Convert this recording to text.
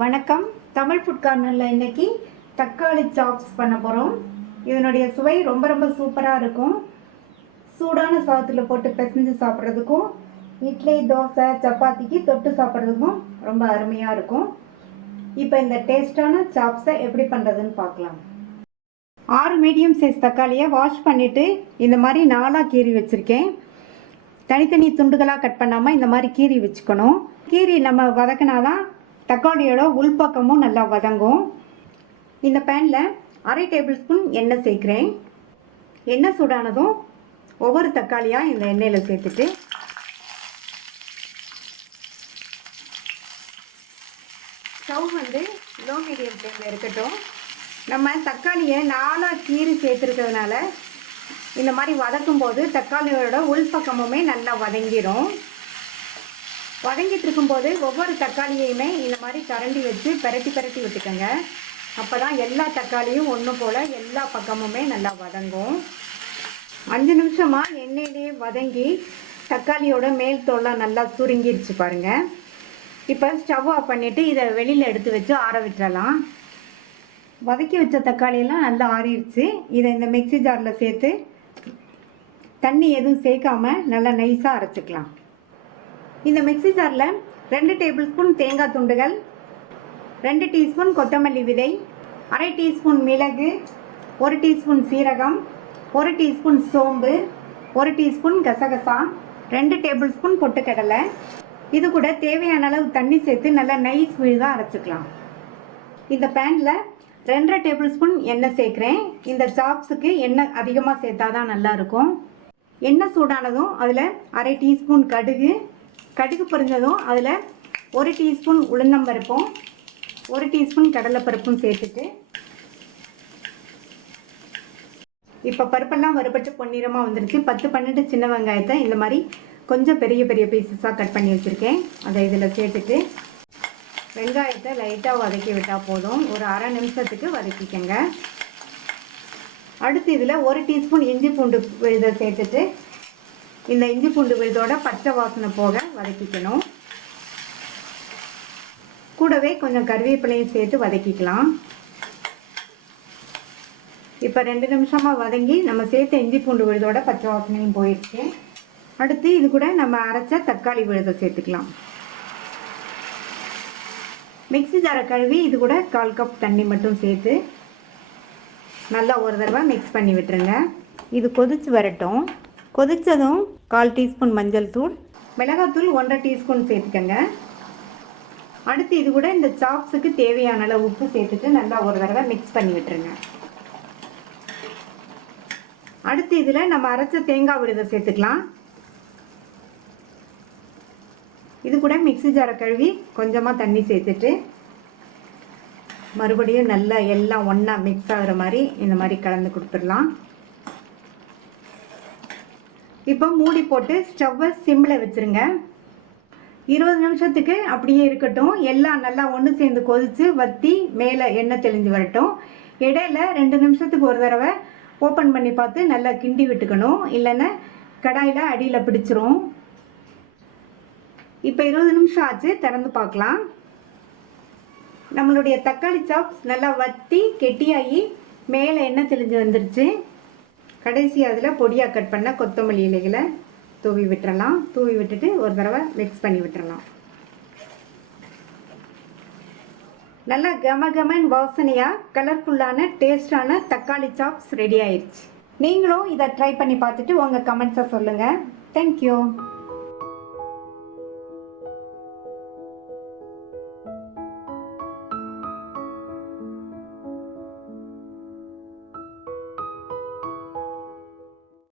வணக்கம். தமிழ் ஃபுட் கார்னரில் இன்றைக்கி தக்காளி சாப்ஸ் பண்ண போகிறோம். இதனுடைய சுவை ரொம்ப சூப்பராக இருக்கும். சூடான சாதத்தில் போட்டு பிசைஞ்சு சாப்பிட்றதுக்கும், இட்லி, தோசை, சப்பாத்திக்கு தொட்டு சாப்பிட்றதுக்கும் ரொம்ப அருமையாக இருக்கும். இப்போ இந்த டேஸ்டான சாப்ஸை எப்படி பண்ணுறதுன்னு பார்க்கலாம். 6 மீடியம் சைஸ் தக்காளியை வாஷ் பண்ணிவிட்டு இந்த மாதிரி 4ஆக கீறி வச்சுருக்கேன். தனித்தனி துண்டுகளாக கட் பண்ணாமல் இந்த மாதிரி கீறி வச்சுக்கணும். கீரி நம்ம வதக்கினாதான் தக்காளியோட உள்பக்கமும் நல்லா வதங்கும். இந்த பேனில் 1/2 டேபிள் ஸ்பூன் எண்ணெய் சேர்க்குறேன். எண்ணெய் சூடானதும் ஒவ்வொரு தக்காளியாக இந்த எண்ணெயில் சேர்த்துட்டு ஸ்டவ் லோ மீடியம் ஃப்ளேமில் இருக்கட்டும். நம்ம தக்காளியை 4ஆக கீறி சேர்த்துருக்கிறதுனால இந்த மாதிரி வதக்கும் போது தக்காளியோட உள்பக்கமுமே நல்லா வதங்கிடும். வதங்கிட்டு இருக்கும்போது ஒவ்வொரு தக்காளியையுமே இந்த மாதிரி கரண்டி வச்சு பெரட்டி விட்டுக்கோங்க. அப்போ தான் எல்லா தக்காளியும் ஒன்று போல் எல்லா பக்கமுமே நல்லா வதங்கும். 5 நிமிஷமாக எண்ணெயிலே வதங்கி தக்காளியோட மேல் தோல்லாம் நல்லா சுருங்கிருச்சு பாருங்கள். இப்போ ஸ்டவ் ஆஃப் பண்ணிவிட்டு இதை வெளியில் எடுத்து வச்சு ஆற விட்டுறலாம். வதக்கி வச்ச தக்காளியெல்லாம் நல்லா ஆறிடுச்சு. இதை இந்த மிக்ஸி ஜாரில் சேர்த்து தண்ணி எதுவும் சேர்க்காமல் நல்லா நைஸாக அரைச்சிக்கலாம். இந்த மிக்ஸி ஜாரில் 2 டேபிள் ஸ்பூன் தேங்காய் துண்டுகள், 2 டீஸ்பூன் கொத்தமல்லி விதை, 1/2 டீஸ்பூன் மிளகு, 1 டீஸ்பூன் சீரகம், 1 டீஸ்பூன் சோம்பு, 1 டீஸ்பூன் கசகசா, 2 டேபிள் ஸ்பூன் பொட்டுக்கடலை. இது கூட தேவையான அளவு தண்ணி சேர்த்து நல்லா நைஸ் விழுதாக அரைச்சிக்கலாம். இந்த பேனில் 2.5 டேபிள் ஸ்பூன் எண்ணெய் சேர்க்குறேன். இந்த சாப்ஸுக்கு எண்ணெய் அதிகமாக சேர்த்தா தான் நல்லாயிருக்கும். எண்ணெய் சூடானதும் அதில் 1/2 டீஸ்பூன் கடுகு பொரிஞ்சதும் அதில் 1 டீஸ்பூன் உளுந்தம்பருப்பும் 1 டீஸ்பூன் கடலைப்பருப்பும் சேர்த்துட்டு இப்போ பருப்பெல்லாம் வறுபட்டு பொன்னிறமாக வந்துருச்சு. 10-12 சின்ன வெங்காயத்தை இந்த மாதிரி கொஞ்சம் பெரிய பீசஸாக கட் பண்ணி வச்சுருக்கேன். அதை இதில் சேர்த்துட்டு வெங்காயத்தை லைட்டாக வதக்கி விட்டால் போதும். ஒரு 1/2 நிமிஷத்துக்கு வதக்கிக்கங்க. அடுத்து இதில் 1 டீஸ்பூன் இஞ்சி பூண்டு விழுதை சேர்த்துட்டு இந்த இஞ்சி பூண்டு விழுதோட பச்சை வாசனை போக வதக்கிக்கணும். கூடவே கொஞ்சம் கருவேப்பிலையும் சேர்த்து வதக்கிக்கலாம். இப்போ 2 நிமிஷமாக வதங்கி நம்ம சேர்த்த இஞ்சி பூண்டு விழுதோட பச்சை வாசனையும் போயிடுச்சு. அடுத்து இது கூட நம்ம அரைச்ச தக்காளி விழுதை சேர்த்துக்கலாம். மிக்ஸி ஜாரை கழுவி இது கூட 1/4 கப் தண்ணி மட்டும் சேர்த்து நல்லா ஒரு தடவை மிக்ஸ் பண்ணி விட்டுருங்க. இது கொதிச்சு வரட்டும். கொதித்ததும் 1/4 டீஸ்பூன் மஞ்சள் தூள், மிளகாத்தூள் 1/2 டீஸ்பூன் சேர்த்துக்கங்க. அடுத்து இது கூட இந்த சாப்ஸுக்கு தேவையான அளவு உப்பு சேர்த்துட்டு நல்லா ஒரு தடவை மிக்ஸ் பண்ணி விட்டுருங்க. அடுத்து இதில் நம்ம அரைச்ச தேங்காய் விழுதை சேர்த்துக்கலாம். இது கூட மிக்ஸி ஜாரை கழுவி கொஞ்சமாக தண்ணி சேர்த்துட்டு மறுபடியும் நல்லா எல்லாம் ஒன்றா மிக்ஸ் ஆகிற மாதிரி இந்த மாதிரி கலந்து கொடுத்துடலாம். இப்போ மூடி போட்டு ஸ்டவ்வை சிம்மில் வச்சுருங்க. 20 நிமிஷத்துக்கு அப்படியே இருக்கட்டும். எல்லாம் நல்லா ஒன்று சேர்ந்து கொதித்து வற்றி மேலே எண்ணெய் தெளிஞ்சு வரட்டும். இடையில 2 நிமிஷத்துக்கு ஒரு தடவை ஓப்பன் பண்ணி பார்த்து நல்லா கிண்டி விட்டுக்கணும். இல்லைன்னா கடாயில் அடியில் பிடிச்சிரும். இப்போ 20 நிமிஷம் ஆச்சு. திறந்து பார்க்கலாம். நம்மளுடைய தக்காளி சாப்ஸ் நல்லா வற்றி கெட்டியாகி மேலே எண்ணெய் தெளிஞ்சு வந்துருச்சு. கடைசி அதில் பொடியாக கட் பண்ண கொத்தமல்லி இலைகளை தூவி விட்டுறலாம். தூவி விட்டுட்டு ஒரு தடவை மிக்ஸ் பண்ணி விட்டுறலாம். நல்லா கமகமன் வாசனையாக கலர்ஃபுல்லான டேஸ்டான தக்காளி சாப்ஸ் ரெடி ஆயிடுச்சு. நீங்களும் இதை ட்ரை பண்ணி பார்த்துட்டு உங்கள் கமெண்ட்ஸை சொல்லுங்கள். தேங்க்யூ.